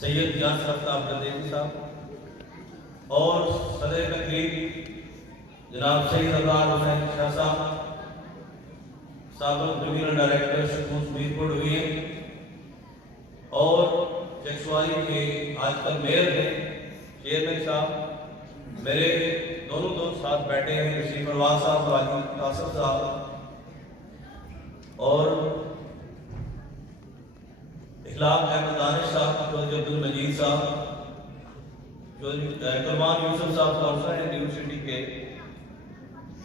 सैयद यासर आफ्ताब गदेवी साहब और सदर तकरीर जनाब सैयद अबरार हुसैन शाह साहब, साबिक़ divisional director school Mirpur division, और चकसवारी के आजकल मेयर हैं चेयरमैन साहब, मेरे दोनों दोस्त साथ बैठे हैं ऋषि परवाज साहब, राजीव कासर साहब, और इखलाक अहमद दानिश साहब, चौधरी अब्दुल मजीद साहब, चौधरी कुरबान यूसुफ साहब काउंसलर हैं यूनिवर्सिटी के,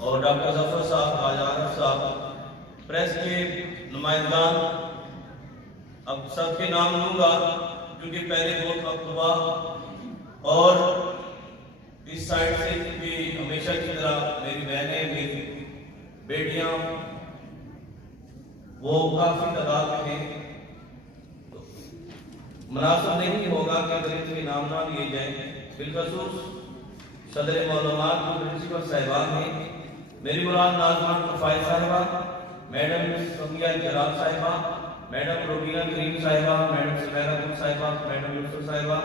और डॉक्टर जफर साहब, आजाद साहब, प्रेस के नुमाइंदान। अब सबके नाम लूँगा क्योंकि पहले बहुत वक्त हुआ, और इस साइड से भी हमेशा की तरह मेरी बहनें, मेरी बेटियाँ वो काफ़ी तादाद में हैं, तो मुनासिब नहीं होगा कि अगर इनके नाम ना लिए जाएँ। बिलखसूस सदर मौलूमात जो प्रिंसिपल साहिबान हैं, मेरी मुराद नाज़मान रफ़ाई साहिबा, मैडम समिया जलाल साहिबा, मैडम रोबीना करीम साहिबा, मैडम सुमैरा गुल साहिबा, मैडम यूसुफ साहिबा,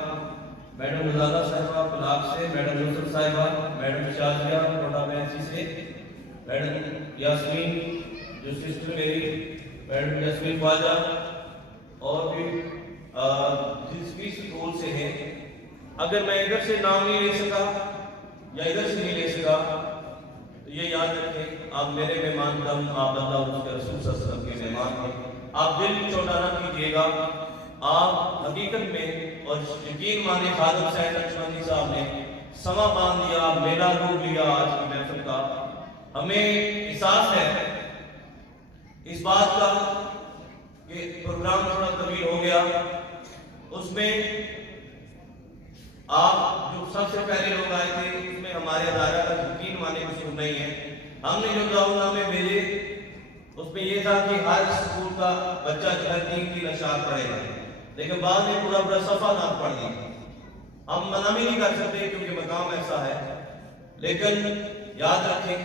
मैडम गुलादा साहिबा पलाक से, मैडम यूसुफ साहिबा, मैडम शाजिया कोटा बैंसी से, मैडम यास्मीन जो सिस्टर मेरी, मैडम यास्मीन ख्वाजा, और भी जिस भी स्कूल से हैं। अगर मैं इधर से नाम नहीं ले सका या इधर से नहीं ले सका तो ये याद रखें, आप मेरे मेहमान कम, आप अल्लाह उसके रसूल सल्लल्लाहु अलैहि वसल्लम के मेहमान हैं। आप दिल छोटा ना कीजिएगा। आप हकीकत में और यकीन माने खालिद हुसैन नक्शबंदी साहब ने समा बांध दिया, मेला डूब लिया आज की महफिल का। हमें एहसास है इस बात का कि प्रोग्राम थोड़ा तवील हो गया, उसमें आप जो सबसे पहले लोग आए थे उसमें हमारे अदारा का यकीन माने कसूर नहीं है। हमने जो दावतनामे भेजे उसमें यह था कि हर स्कूल का बच्चा जो है 3 अशआर पढ़ेगा, लेकिन बाद में पूरा पूरा सफा ना पढ़ दिया। हम मना भी नहीं कर सकते क्योंकि मकाम ऐसा है, लेकिन याद रखें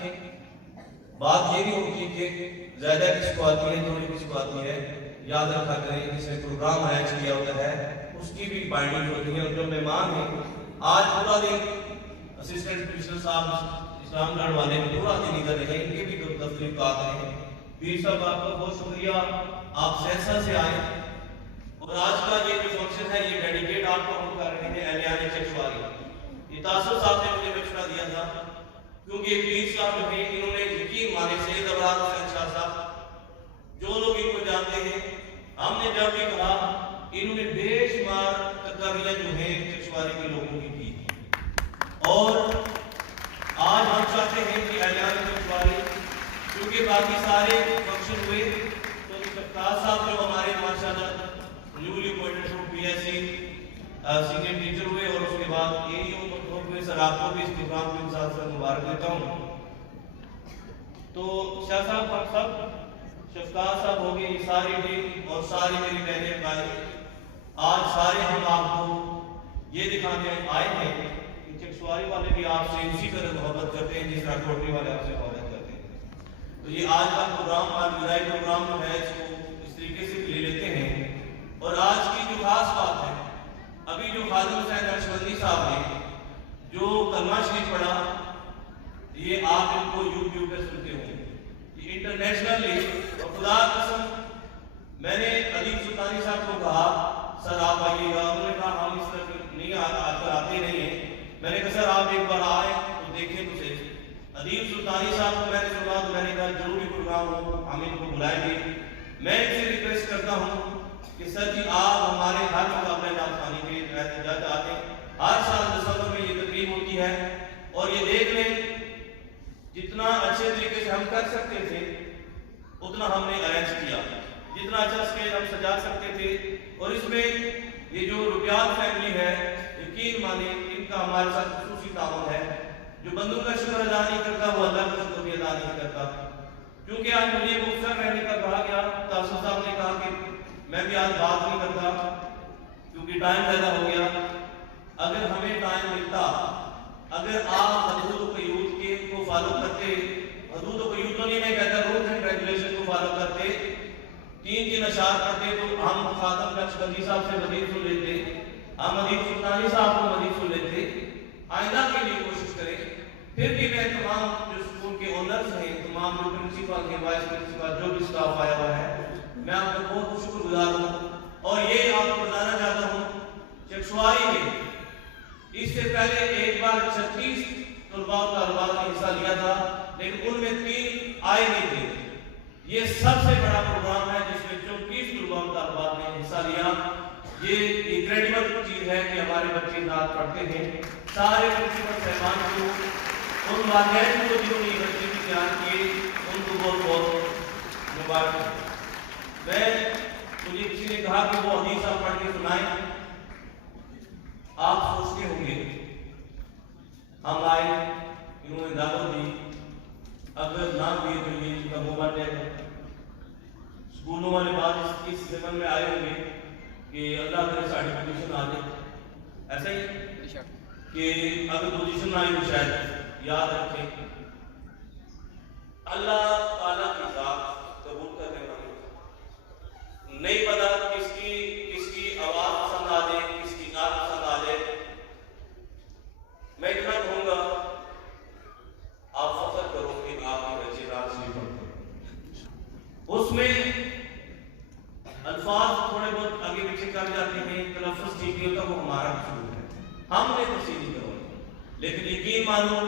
बात ये भी होती है कि ज्यादा किसको आती है, थोड़ी किसको आती है। याद रखा करें जिसने प्रोग्राम अरेंज किया होता है उसकी भी बाइंडिंग होती है। और जो मेहमान है आज पूरा दिन असिस्टेंट प्रिंसिपल साहब इस्लामगढ़ वाले पूरा दिन इधर रहे, इनके भी तफरीकात हैं। पीर साहब आपका बहुत शुक्रिया, आप सहसा से आए, और आज का ये जो फंक्शन है ये डेडिकेट आपको हम कर रहे हैं एहलियान चकसवारी। ये तासुर साहब ने मुझे मशवरा दिया था क्योंकि पीर साहब जो हैं इन्होंने यकीन माने सैयद अबरार हुसैन शाह साहब जो लोग इनको जानते हैं, हमने जब भी कहा इन्होंने बेशुमार तकरीरें जो हैं चकसवारी के लोगों की की, और आज हम चाहते हैं कि एहलियान चकसवारी क्योंकि बाकी सारे फंक्शन हुए तो सफ्तार साहब जो हमारे माशाल्लाह newly appointed PSC senior teacher हुए, और उसके बाद एईओ हुए। सर आपको भी इस प्रोग्राम के साथ साथ मुबारक देता हूँ। तो शाह साहब हम सब शफ्तार साहब हो गए, सारी टीम और सारी मेरी बहनें भाई, आज सारे हम आपको ये दिखाने आए हैं कि चकसवारी वाले भी आपसे इसी तरह मोहब्बत करते हैं जिस तरह कोटरी वाले आपसे मोहब्बत करते हैं। तो ये आज का प्रोग्राम, आज विदाई प्रोग्राम जो है इसको इस तरीके से ले लेते हैं। और आज की जो खास बात है, अभी जो खालिद हुसैन नक्शबंदी साहब ने जो कलमा शरीफ पढ़ा, ये आप इनको यूट्यूब पे सुनते हो, ये इंटरनेशनली, और खुदा कसम मैंने अदीब सुल्तानी साहब को कहा सर आप आइएगा, उन्होंने कहा हम इस तरह नहीं आजकल आते नहीं है। मैंने कहा सर आप एक बार आए तो देखें तो सही। अदीब सुल्तानी साहब को मैंने सुना तो मैंने कहा जरूरी प्रोग्राम हो, हम इनको बुलाएंगे। मैं इनसे रिक्वेस्ट करता हूँ कि सर जी आप हमारे हर मुकाबले नाखानी के जज आते, हर साल दिसंबर में ये तकरीब होती है, और ये देख लें जितना अच्छे तरीके से हम कर सकते थे उतना हमने अरेंज किया, जितना अच्छा स्टेज हम सजा सकते थे। और इसमें ये जो रुपयाल फैमिली है यकीन माने इनका हमारे साथ खुसूसी ताउन है। जो बंदों का शुक्र अदा नहीं करता वो अल्लाह का शुक्र भी अदा नहीं करता। क्योंकि आज मुझे मुख्तर रहने का कहा गया, तासुर साहब ने कहा कि मैं भी आज बात नहीं करता क्योंकि टाइम ज़्यादा हो गया। अगर हमें टाइम मिलता, अगर आप हदूद क़यूद के को फॉलो करते, हदूद क़यूद तो नहीं मैं कहता, रूल्स एंड रेगुलेशन को फॉलो करते, 3 अशआर पढ़ते तो हम खातम नक्शबंदी साहब से वजीर सुन लेते हम मजीद सुल्तानी साहब को मजीद सुन लेते, आइंदा के लिए कोशिश करें। फिर भी मैं तमाम जो स्कूल के ओनर्स हैं, तमाम जो प्रिंसिपल हैं, वाइस प्रिंसिपल, जो भी स्टाफ आया हुआ है, मैं आपको बहुत शुक्रगुजार हूँ। और ये आपको बताना चाहता हूँ, चकसवारी में इससे पहले एक बार 36 तलबा ने हिस्सा लिया था, लेकिन उनमें 3 आए नहीं थे। ये सबसे बड़ा प्रोग्राम है जिसमें 34 तलबा ने हिस्सा लिया। ये इनक्रेडिबल चीज है कि हमारे बच्चे नात पढ़ते हैं। सारे प्रिंसिपल साहबान को, उन वालिदैन को जिन्होंने ये बच्चे की तैयार किए, उनको बहुत बहुत मुबारक। मुझे किसी ने कहा कि वो हदीस आप पढ़ के सुनाए। आप सोचते होंगे हम आए, इन्होंने दावत दी, अगर ना दिए तो ये इनका मुंह बन जाएगा। स्कूलों वाले बात इस जमन में आए होंगे कि अल्लाह करे साड़ी पोजीशन आ जाए, ऐसा ही कि अगर पोजीशन आई तो शायद याद रखें अल्लाह ताला की जात कबूल करने वाले। नहीं पता किसकी आवाज पसंद आ जाए, किसकी नात पसंद आ जाए। मैं इतना कहूंगा, आप फख्र करो कि आपके बच्चे नात नहीं पढ़ते। उसमें अल्फाज थोड़े बहुत आगे पीछे कर जाते हैं, तलफ्फुज़ ठीक नहीं होता, वो हमारा कसूर है, हमने तस्दीक करवाई। लेकिन यकीन मानो,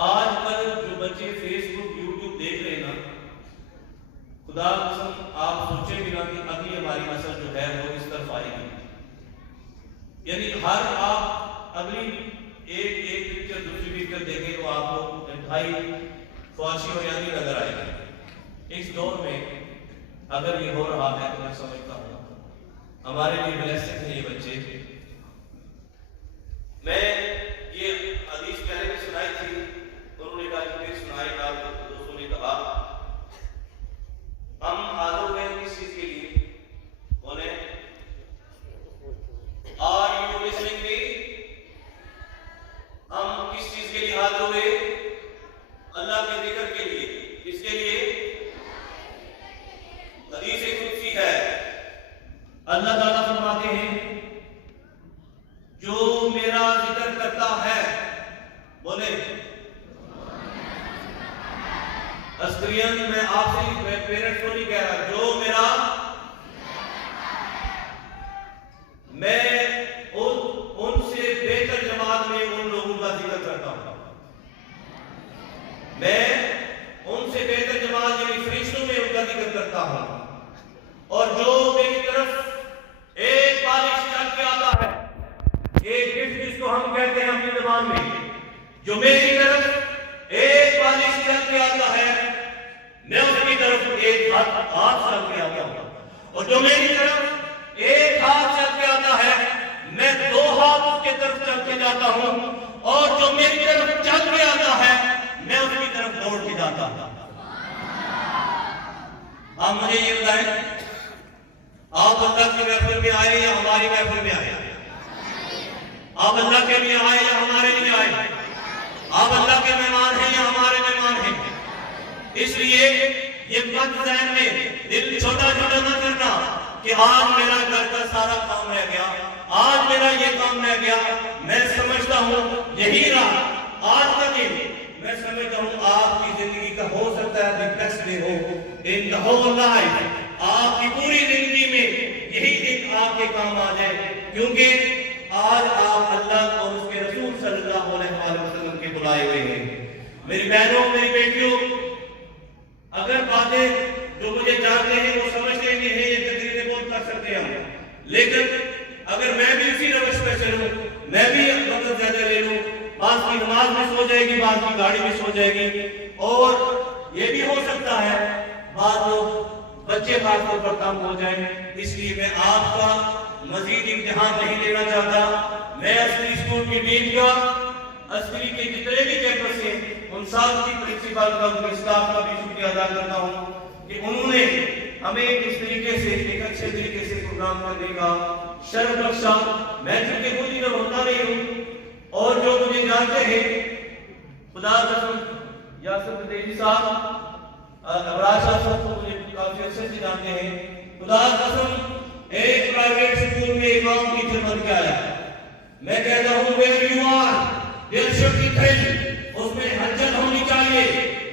आजकल जो बच्चे फेसबुक यूट्यूब देख रहे हैं ना, खुदा कसम आप सोचे भी ना कि अगली हमारी नस्ल जो है वो इस तरफ आएगी। यानी हर आप अगली एक पिक्चर दूसरी पिक्चर देखें तो आपको इंतहाई ख्वाहिशी और यानी नजर आएगी। इस दौर में अगर ये हो रहा है तो मैं समझता हूँ हमारे लिए ब्लेसिंग है ये बच्चे। मैं ये हदीस पहले भी सुनाई थी, उन्होंने कहा कि फिर सुनाई का, दोस्तों ने कहा हम हाजिर हुए किस चीज के लिए, बोले आर यू लिसनिंग मी? हम किस चीज के लिए हाजिर हुए? अल्लाह के जिक्र के लिए। किसके लिए? हदीस कुदसी है, अल्लाह ताला फरमाते हैं जो मेरा जिक्र करता है, बोले अस्क्रियन, मैं आपसे पेरेंट्स को नहीं कह रहा, जो मेरा, मैं उनसे बेहतर जमात में उन लोगों का जिक्र करता हूं। मैं उनसे बेहतर जमात यानी फरिश्तों में उनका जिक्र करता हूं। और जो मेरी तरफ एक बारिश चल के आता है, एक गिफ्ट जिसको हम कहते हैं अपनी ज़बान में, जो मेरी तरफ एक बारिश चल के आता है, मैं उसकी तरफ एक हाथ चल के आता हूं। और जो मेरी तरफ एक हाथ चल के आता है, मैं 2 हाथ उसके तरफ चल के जाता हूं। और जो मेरी तरफ चल के आता है, मैं उसकी तरफ दौड़ के जाता हूं। आप मुझे ये बताएं, आप अल्लाह की महफिल में आए या हमारी महफिल में आए? आप अल्लाह के लिए आए या हमारे लिए आए? आप अल्लाह के मेहमान हैं या हमारे मेहमान हैं? इसलिए ये मत ज़हन में दिल छोटा छोटा न करना कि आज मेरा घर का सारा काम रह गया, आज मेरा ये काम रह गया। मैं समझता हूँ यही रहा आज का दिन, मैं समझता हूँ आपकी जिंदगी का हो सकता है द बेस्ट डे हो इन द होल लाइफ। आपकी पूरी जिंदगी में यही दिन आपके काम आ जाए, क्योंकि आज आप अल्लाह और उसके रसूल सल्लल्लाहु अलैहि वसल्लम के बुलाए हुए हैं। मेरी बहनों, मेरी बेटियों, अगर बातें जो मुझे जानते हैं वो समझते नहीं है, ये तकरीरें बहुत कर सकते हैं, लेकिन अगर मैं भी उसी रवश पे चलूं, मैं भी वक्त ज्यादा ले लूं, बात की नमाज मिस हो जाएगी, बात की गाड़ी मिस हो जाएगी। और ये भी हो सकता है बात बच्चे खासतौर पर कम हो जाए। इसलिए मैं आपका मजीद इम्तिहान नहीं लेना चाहता। मैं अस्करी स्कूल की टीम का, अस्करी के जितने भी कैंपस हैं, उन सब की प्रिंसिपल का, उनके स्टाफ का भी शुक्रिया अदा करता हूँ कि उन्होंने हमें इस तरीके से, एक अच्छे तरीके से प्रोग्राम करने का शर्फ बख्शा। मैं चूंकि खुद ही होता नहीं हूँ, और जो मुझे जानते हैं, खुदा कसम यासर देवी साहब, अबराज साहब को मुझे काफी अच्छे से जानते हैं। खुदा कसम एक प्राइवेट स्कूल में इमाम टीचर बन के आया। मैं कहता हूँ where you are there should be thing, उसमें हलचल होनी चाहिए,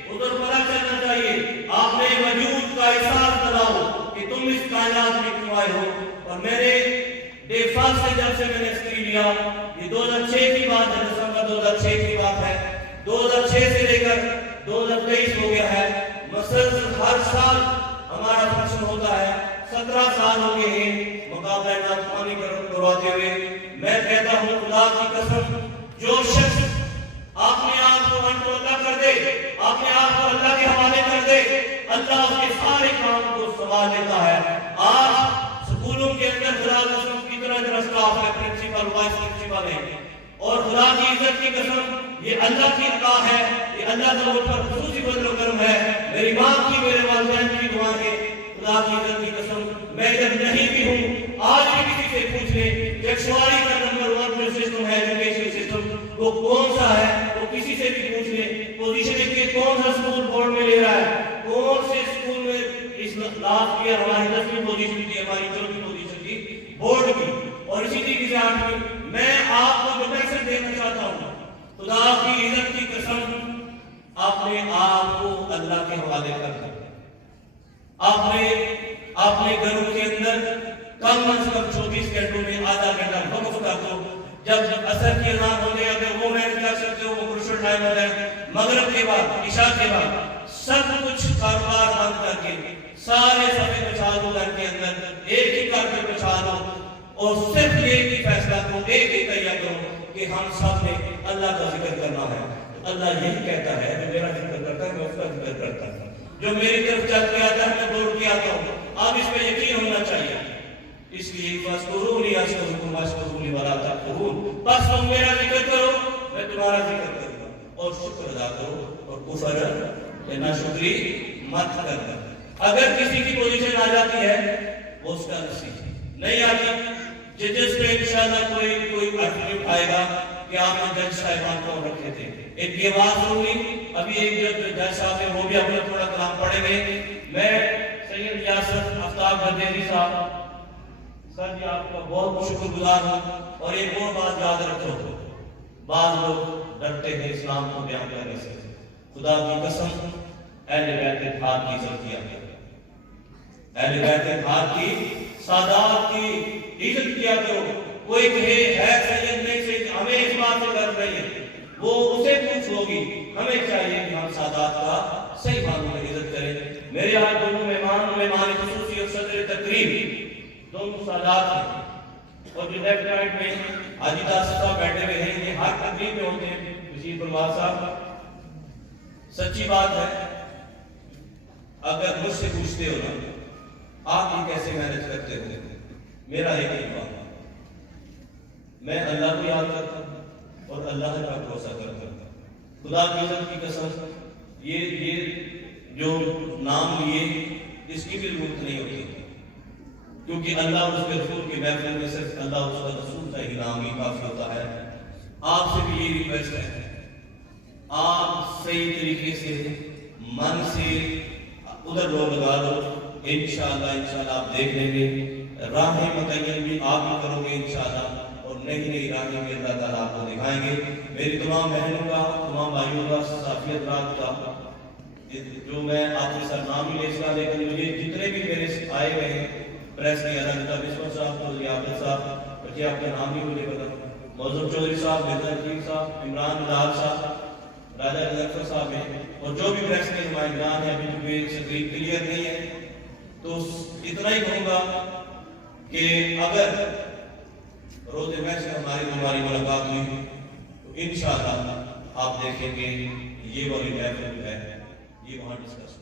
उधर पता चलना चाहिए। आपने वजूद का एहसास कराओ कि तुम इस कायनात में क्यों आए हो। और मैंने 1.5 साल से जब से मैंने स्त्री लिया, ये 2006 की बात है, दिसंबर 2006 की बात है। 2006 से लेकर 2023 हो गया है। मसलन हर साल हमारा फंक्शन होता है। 17 साल हो गए हैं मुकाबला नाचवानी करवाते हुए। मैं कहता हूँ खुदा की कसम, जो शख्स अपने आप को अल्लाह कर दे, अपने आप को अल्लाह के हवाले कर दे, अल्लाह उसके सारे काम को संभाल लेता है। आज स्कूलों के अंदर खुदा की कसम कितना जरा स्टाफ है, प्रिंसिपल वाइस प्रिंसिपल है, और खुदा की इज्जत की कसम ये अल्लाह की अता है, ये अल्लाह का मुझ पर खुसूसी फजल करम है। मेरी माँ की, मेरे वालिदैन की दुआ है। खुदा की इज्जत की कसम, मैं जब नहीं भी हूँ, आज भी किसी से पूछ ले टेक्सवारी का नंबर 1 जो सिस्टम है, एजुकेशन सिस्टम, वो कौन सा है, वो किसी से भी पूछ ले। पोजीशन के कौन सा स्कूल बोर्ड में ले रहा है, कौन से स्कूल में इस लास्ट ईयर हमारी 10वीं पोजीशन थी, हमारी 4वीं पोजीशन थी बोर्ड की, और इसी तरीके से 8वीं। मैं आपको जो मैसेज देना चाहता हूँ, खुदा की इज्जत की कसम, अपने आप को अल्लाह के हवाले कर दो। अपने घरों के अंदर कम से कम 24 घंटों में आधा घंटा वक्फ कर दो। जब असर की अज़ान हो जाए, अगर वो मैनेज कर सकते हो, वो क्रूशियल टाइम होता है, मगरिब के बाद, इशा के बाद, सब कुछ कारोबार बंद करके सारे समय बचा दो घर के अंदर, एक ही करके बचा दो, और सिर्फ एक ही फैसला करो, एक ही तैयार करो कि हम सब ने अल्लाह का जिक्र करना है। अल्लाह यही कहता है, जो मेरा जिक्र करता है मैं उसका जिक्र करता हूँ, जो मेरी तरफ चल के आता है मैं दौड़ के आता हूँ। अब इस पे यकीन होना चाहिए। इसलिए फस्कुरूनी अज़कुरुकुम वश्कुरूनी वला तकफुरून, बस तुम मेरा जिक्र करो, मैं तुम्हारा जिक्र करूंगा, और शुक्र अदा करो, और कुफर या नाशुक्री मत करना। अगर किसी की पोजीशन आ जाती है वो उसका नसीब नहीं आती, जिस पे इंशाअल्लाह कोई अर्थ आएगा कि आपने जज साहिबान को रखे थे। एक ये बात होगी, अभी एक जज साहब है, वो भी अपना थोड़ा कलाम पढ़ेंगे। मैं सैयद यासर आफ्ताब गद्देरी साहब, सर जी आपका बहुत शुक्रगुजार हूँ। और एक और बात याद रखो, बाद लोग डरते हैं इस्लाम को बयान करने से। खुदा की कसम, अहले बैत हाथ की इज्जत किया करो, अहले बैत हाथ की सादात की इज्जत किया करो। कोई कहे है सैयद नहीं से, हमें इस बात से डर रही है, वो उसे पूछ लोगी। हमें चाहिए कि हम सादात का सही मानों में इज्जत करें। मेरे यहाँ दोनों मेहमान खुसूसी और सदर तकरीब दोनों सादात हैं, और जो लेफ्ट राइट में हाजी दास साहब बैठे हुए हैं, ये हर तकरीब में होते हैं। वजीर परवाज साहब, सच्ची बात है, अगर मुझसे पूछते हो ना आप ये कैसे मैनेज करते हो, मेरा एक ही बात, मैं अल्लाह को याद करता हूं और अल्लाह का भरोसा करता हूं। खुदा की इज्जत की कसम, ये जो नाम लिए इसकी भी जरूरत नहीं होती, क्योंकि अल्लाह और उसके रसूल के महफिल में सिर्फ अल्लाह और उसका रसूल का ही नाम ही काफी होता है। आपसे भी ये रिक्वेस्ट है, आप सही तरीके से मन से उधर लोग लगा लो, इंशाअल्लाह आप देख लेंगे। राहें मुतय्यन भी आप ही करोगे इंशाअल्लाह, और नई नई राहें भी अल्लाह ताला आपको दिखाएंगे। मेरी तमाम बहनों का, तमाम भाइयों का, साफियत रात का, जो मैं आपके साथ नाम ही ले सका, लेकिन मुझे जितने भी मेरे आए हुए हैं प्रेस के अलग विश्व साहब, तो यादव साहब, बच्चे आपके नाम भी मुझे पता, मौजूद चौधरी साहब, मिर्जा हकीम साहब, इमरान लाल साहब, राजा अख्तर साहब हैं, और जो भी प्रेस के नुमाइंदान हैं, अभी जो तकरीब क्लियर नहीं है, तो इतना ही कहूँगा कि अगर रोज़े महशर हमारी मुलाकात हुई तो इंशाअल्लाह आप देखेंगे ये वाली महफिल है, ये वहाँ डिस्कस